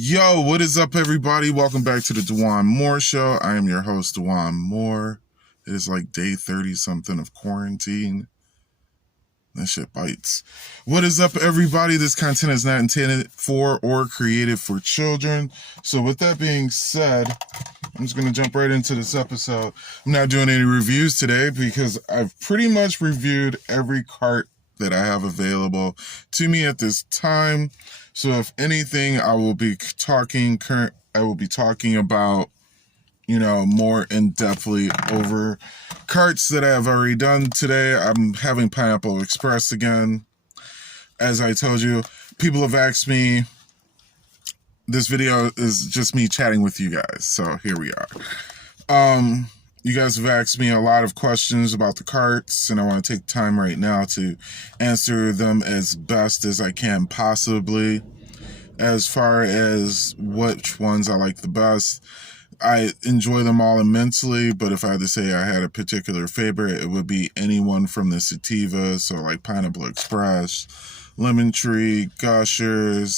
Yo, what is up, everybody? Welcome back to the Dewan Moore Show. I am your host, Dewan Moore. It is like day 30-something of quarantine. That shit bites. What is up, everybody? This content is not intended for or created for children. So with that being said, I'm just going to jump right into this episode. I'm not doing any reviews today because I've pretty much reviewed every cart that I have available to me at this time. So if anything, I will be talking about, more in-depthly over carts that I have already done today. I'm having Pineapple Express again. As I told you, people have asked me, this video is just me chatting with you guys. So here we are. You guys have asked me a lot of questions about the carts, and I want to take time right now to answer them as best as I can possibly. As far as which ones I like the best, I enjoy them all immensely, but if I had to say I had a particular favorite, it would be anyone from the sativa, so like Pineapple Express, Lemon Tree, Gushers,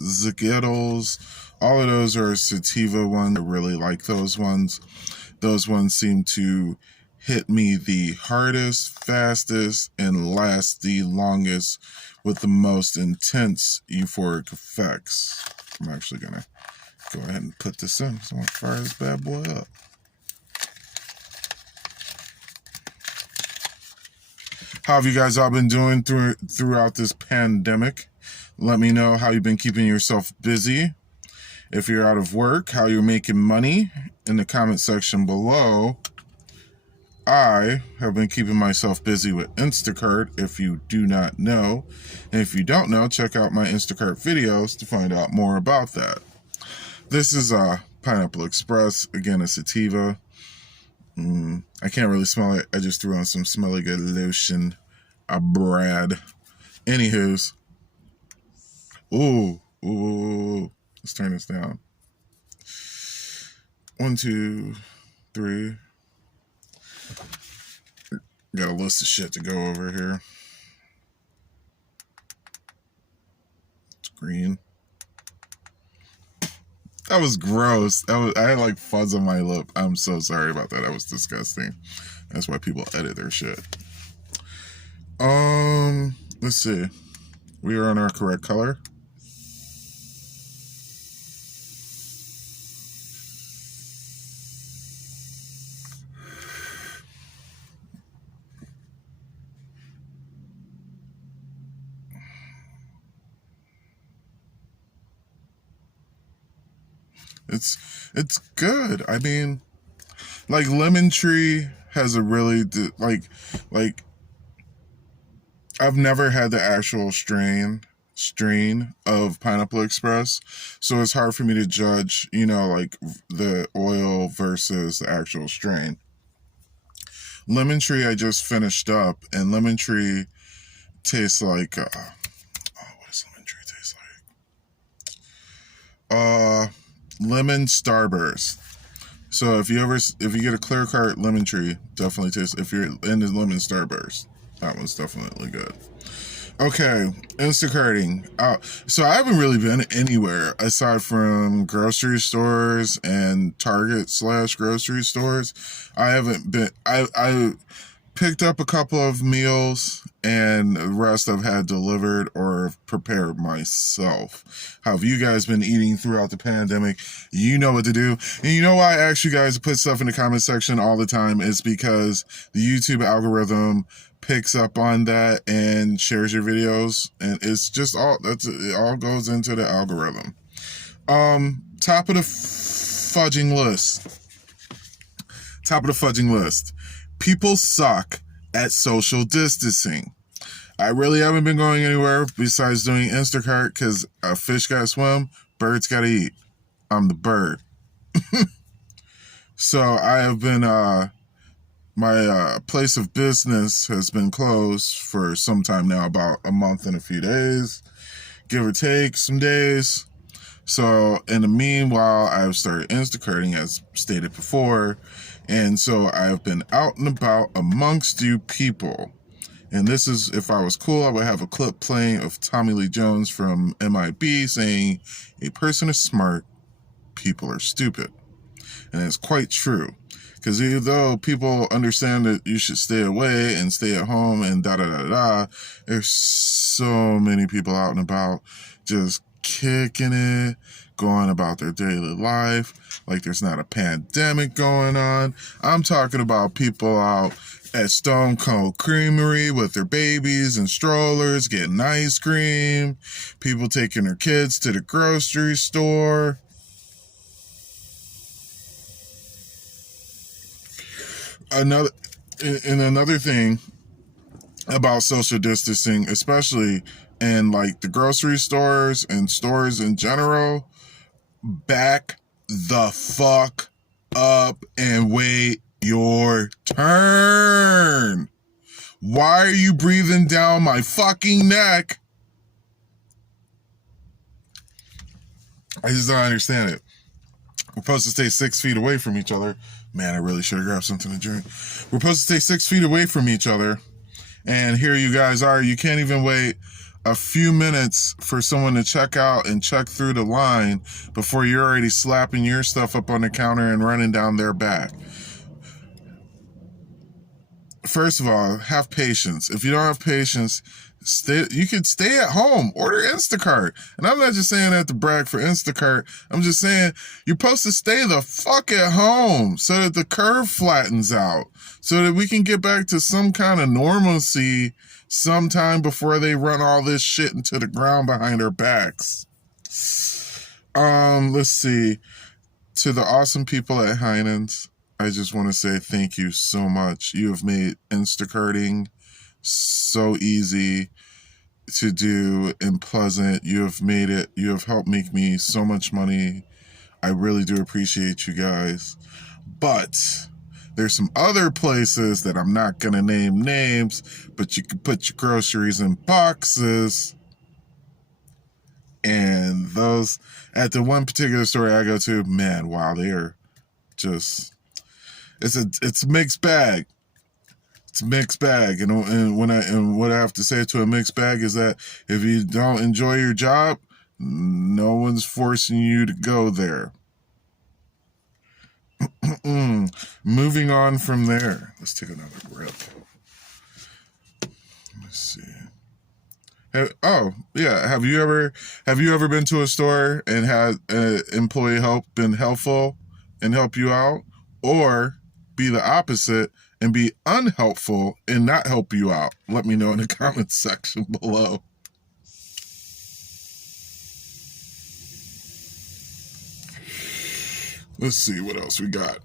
Skittles. All of those are sativa ones. I really like those ones. Those ones seem to hit me the hardest, fastest, and last the longest with the most intense euphoric effects. I'm actually going to go ahead and put this in. So I'm going to fire this bad boy up. How have you guys all been doing throughout this pandemic? Let me know how you've been keeping yourself busy. If you're out of work, how you're making money in the comment section below. I have been keeping myself busy with Instacart, if you do not know. And if you don't know, check out my Instacart videos to find out more about that. This is Pineapple Express, again, a sativa. I can't really smell it. I just threw on some smelly good lotion. Brad. Anywho's. Ooh. Let's turn this down. 1, 2, 3. Got a list of shit to go over here. It's green. That was gross. I had like fuzz on my lip. I'm so sorry about that. That was disgusting. That's why people edit their shit. Let's see. We are on our correct color. It's good. I mean, like Lemon Tree has a really like I've never had the actual strain of Pineapple Express, so it's hard for me to judge, like the oil versus the actual strain. Lemon Tree I just finished up, and Lemon Tree tastes like what does Lemon Tree taste like? Lemon Starburst. So if you get a clear cart Lemon Tree, definitely taste. If you're into Lemon Starburst, that one's definitely good. Okay, Instacarting. So I haven't really been anywhere aside from grocery stores and Target/grocery stores. I haven't been. I picked up a couple of meals, and the rest I've had delivered or prepared myself. How have you guys been eating throughout the pandemic? You know what to do. And you know why I ask you guys to put stuff in the comment section all the time is because the YouTube algorithm picks up on that and shares your videos, and it's just it all goes into the algorithm. Top of the fudging list. People suck at social distancing. I really haven't been going anywhere besides doing Instacart because a fish gotta swim, birds gotta eat. I'm the bird. So I have been, my place of business has been closed for some time now, about a month and a few days, give or take some days. So in the meanwhile, I've started Instacarting, as stated before, and so I've been out and about amongst you people. And this is, if I was cool, I would have a clip playing of Tommy Lee Jones from MIB saying, "A person is smart, people are stupid." And it's quite true. Because even though people understand that you should stay away and stay at home and da-da-da-da, there's so many people out and about just kicking it, going about their daily life like there's not a pandemic going on. I'm talking about people out at Stone Cold Creamery with their babies and strollers getting ice cream, people taking their kids to the grocery store. Another thing about social distancing, especially in like the grocery stores and stores in general, back the fuck up and wait your turn. Why are you breathing down my fucking neck? I just don't understand it. We're supposed to stay 6 feet away from each other. Man, I really should have grabbed something to drink. We're supposed to stay 6 feet away from each other. And here you guys are. You can't even wait a few minutes for someone to check out and check through the line before you're already slapping your stuff up on the counter and running down their back. First of all, have patience. If you don't have patience, you could stay at home, order Instacart. And I'm not just saying that to brag for Instacart. I'm just saying you're supposed to stay the fuck at home so that the curve flattens out, so that we can get back to some kind of normalcy sometime before they run all this shit into the ground behind our backs. Let's see. To the awesome people at Heinen's, I just want to say thank you so much. You have made Instacarting so easy to do and pleasant. You have helped make me so much money. I really do appreciate you guys. But there's some other places that I'm not going to name names, but you can put your groceries in boxes. And those, at the one particular store I go to, man, wow, they are just, it's a mixed bag. It's a mixed bag. And what I have to say to a mixed bag is that if you don't enjoy your job, no one's forcing you to go there. Moving on from there. Let's take another breath. Let's see. Have you ever been to a store and had an employee been helpful and help you out, or be the opposite and be unhelpful and not help you out? Let me know in the comments section below. Let's see what else we got.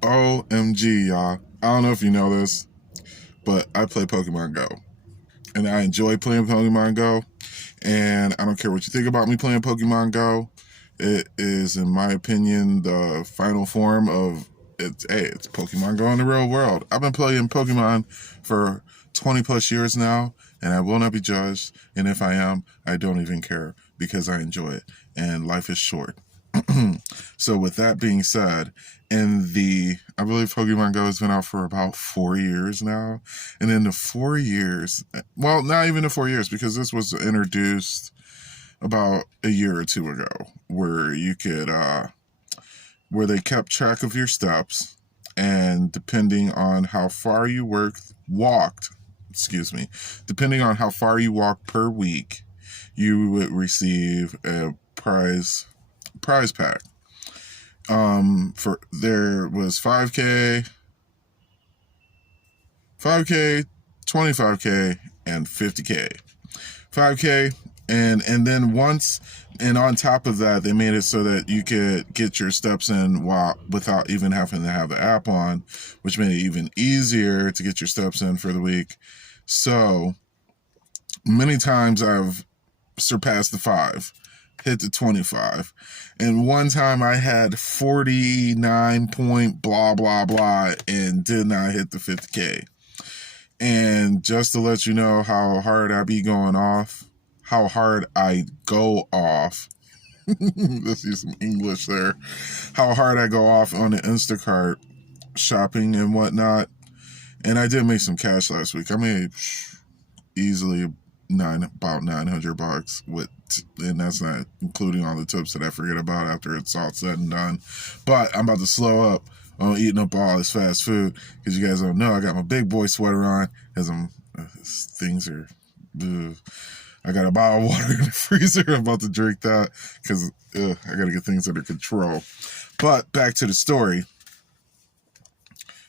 OMG, y'all. I don't know if you know this, but I play Pokemon Go. And I enjoy playing Pokemon Go. And I don't care what you think about me playing Pokemon Go. It is, in my opinion, the final form of it's Pokemon Go in the real world. I've been playing Pokemon for 20 plus years now, and I will not be judged. And if I am, I don't even care, because I enjoy it. And life is short. So with that being said, I believe Pokemon Go has been out for about 4 years now. And in the 4 years, well, not even the 4 years, because this was introduced about a year or two ago, where you could, where they kept track of your steps, and depending on how far you depending on how far you walked per week, you would receive a prize pack. There was 5K, 25K, and 50K. 5K, and then once, and on top of that, they made it so that you could get your steps in without even having to have the app on, which made it even easier to get your steps in for the week. So many times I've surpassed the 5, hit the 25, and one time I had 49 point blah blah blah and did not hit the 50K. And just to let you know how hard I go off, let's use some English there, how hard I go off on the Instacart shopping and whatnot. And I did make some cash last week. I made easily about $900 and that's not including all the tips that I forget about after it's all said and done. But I'm about to slow up on eating up all this fast food because you guys don't know I got my big boy sweater on as things are. I got a bottle of water in the freezer. I'm about to drink that because I got to get things under control. But back to the story.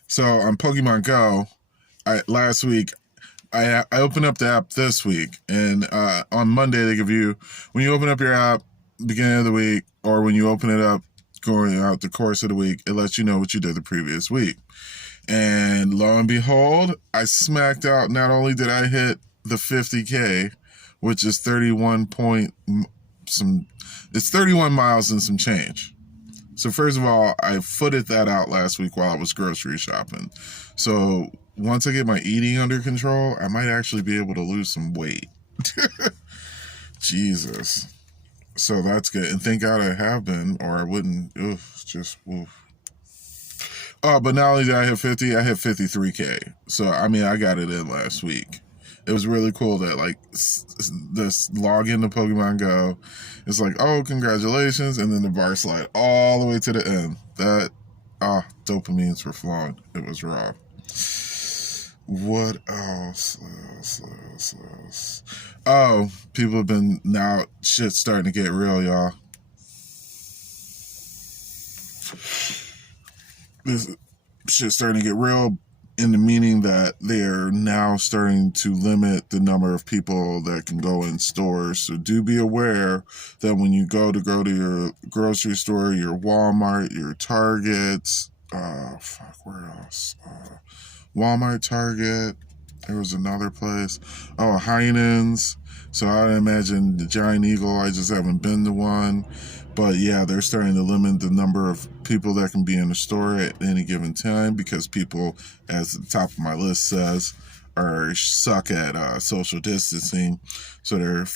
So on Pokemon Go, last week, I opened up the app this week, and on Monday they give you, when you open up your app beginning of the week, or when you open it up going out the course of the week, it lets you know what you did the previous week. And lo and behold, I smacked out. Not only did I hit the 50K, which is 31 miles and some change. So first of all, I footed that out last week while I was grocery shopping. So once I get my eating under control, I might actually be able to lose some weight. Jesus. So that's good. And thank God I have been, or I wouldn't. Oh, but not only did I hit 50, I hit 53K. So, I mean, I got it in last week. It was really cool that, like, this log into Pokemon Go, it's like, oh, congratulations, and then the bar slide all the way to the end. That, dopamines were flowing. It was raw. What else? Oh, people have been, now shit's starting to get real, y'all. This shit's starting to get real in the meaning that they're now starting to limit the number of people that can go in stores. So do be aware that when you go to your grocery store, your Walmart, your Targets, where else? Walmart, Target, there was another place. Oh, Heinen's. So I imagine the Giant Eagle, I just haven't been to one. But yeah, they're starting to limit the number of people that can be in the store at any given time because people, as the top of my list says, suck at social distancing. So they're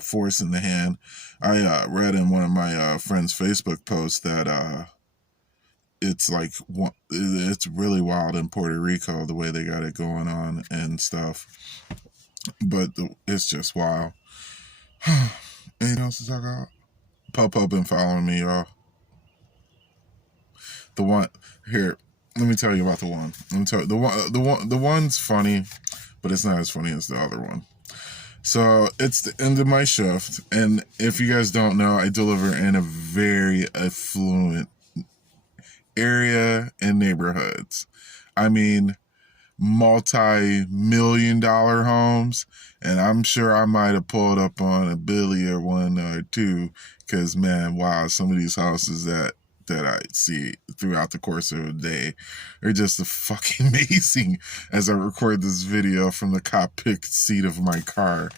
forcing the hand. I read in one of my friend's Facebook posts that it's like, it's really wild in Puerto Rico, the way they got it going on and stuff. But it's just wild. Anything else to talk about? Popo been following me, y'all. The one here, let me tell you about the one. Let me tell you, the one's funny, but it's not as funny as the other one. So it's the end of my shift, and if you guys don't know, I deliver in a very affluent area and neighborhoods. I mean, multi-million-dollar homes, and I'm sure I might have pulled up on a Billy or one or two, because man, wow, some of these houses that I see throughout the course of a day are just fucking amazing as I record this video from the cockpit seat of my car.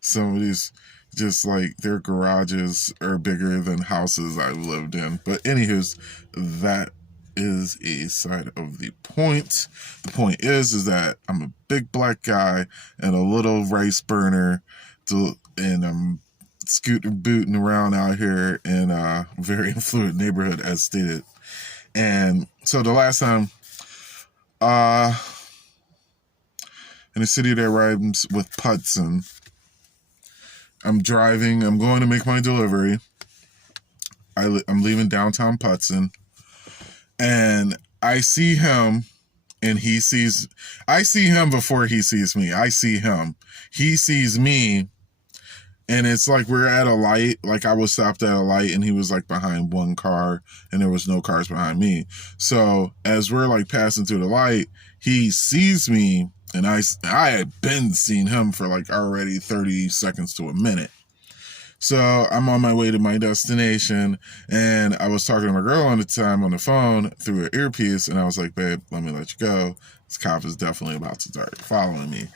Some of these, just like, their garages are bigger than houses I've lived in. But anywho's, that is a side of the point. The point is that I'm a big black guy and a little rice burner, and I'm booting around out here in a very affluent neighborhood, as stated. And so the last time, in a city that rhymes with Pudson, I'm driving, I'm going to make my delivery. I'm leaving downtown Pudson. And I see him, and I see him before he sees me. I see him. He sees me, and it's like we're at a light. Like I was stopped at a light, and he was like behind one car, and there was no cars behind me. So as we're like passing through the light, he sees me, and I had been seeing him for like already 30 seconds to a minute. So I'm on my way to my destination, and I was talking to my girl on the time on the phone through an earpiece, and I was like, babe, let me let you go. This cop is definitely about to start following me.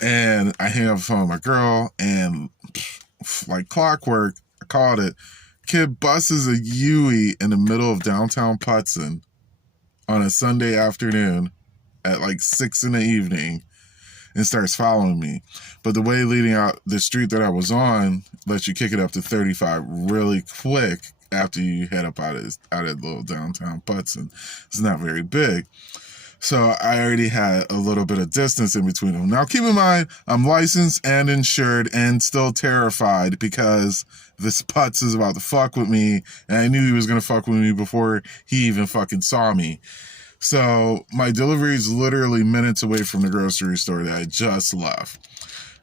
And I hang up the phone with my girl, and like clockwork, I called it. Kid buses a Yui in the middle of downtown Pudson on a Sunday afternoon at like 6 p.m. and starts following me. But the way leading out the street that I was on lets you kick it up to 35 really quick after you head up out of little downtown Pudson. It's not very big. So I already had a little bit of distance in between them. Now, keep in mind, I'm licensed and insured and still terrified because this putz is about to fuck with me. And I knew he was going to fuck with me before he even fucking saw me. So my delivery is literally minutes away from the grocery store that I just left.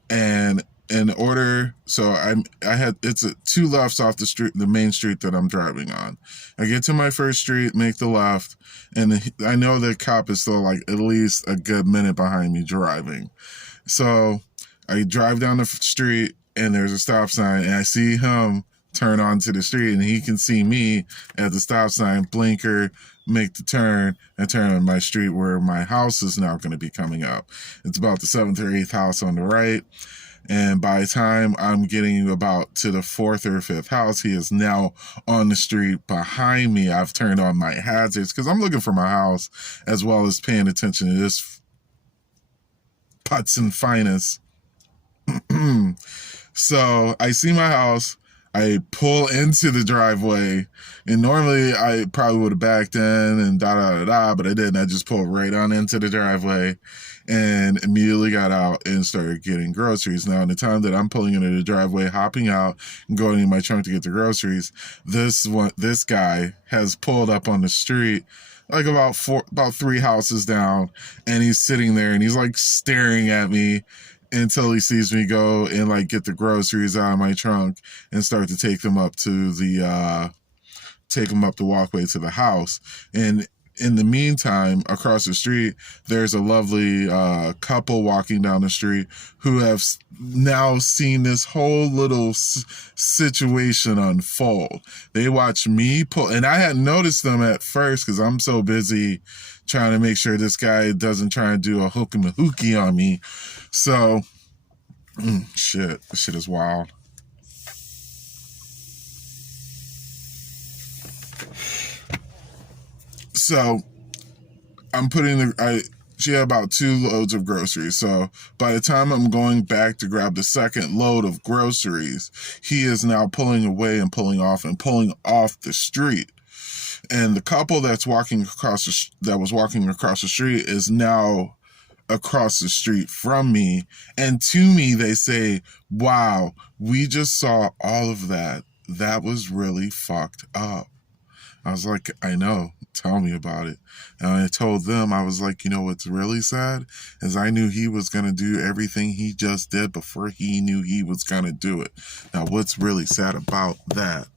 And in order, so I had, it's two lefts off the street, the main street that I'm driving on. I get to my first street, make the left, and I know the cop is still like at least a good minute behind me driving. So I drive down the street and there's a stop sign and I see him turn onto the street and he can see me at the stop sign, blinker, make the turn, and turn on my street where my house is now going to be coming up. It's about the 7th or 8th house on the right. And by the time I'm getting about to the 4th or 5th house, he is now on the street behind me. I've turned on my hazards because I'm looking for my house as well as paying attention to this putz and finest. So I see my house. I pull into the driveway, and normally I probably would have backed in and but I didn't. I just pulled right on into the driveway and immediately got out and started getting groceries. Now, in the time that I'm pulling into the driveway, hopping out and going in my trunk to get the groceries, this guy has pulled up on the street like about 3 houses down, and he's sitting there and he's like staring at me until he sees me go and like get the groceries out of my trunk and start to take them up the walkway to the house. And in the meantime, across the street, there's a lovely couple walking down the street who have now seen this whole little situation unfold. They watch me pull, and I hadn't noticed them at first because I'm so busy trying to make sure this guy doesn't try and do a hooky on me. So, shit, this shit is wild. So I'm she had about 2 loads of groceries. So by the time I'm going back to grab the second load of groceries, he is now pulling away and pulling off the street. And the couple that was walking across the street is now across the street from me. And to me, they say, "Wow, we just saw all of that. That was really fucked up." I was like, "I know, tell me about it." And I told them, I was like, you know what's really sad is I knew he was going to do everything he just did before he knew he was going to do it. Now, what's really sad about that